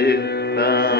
Hare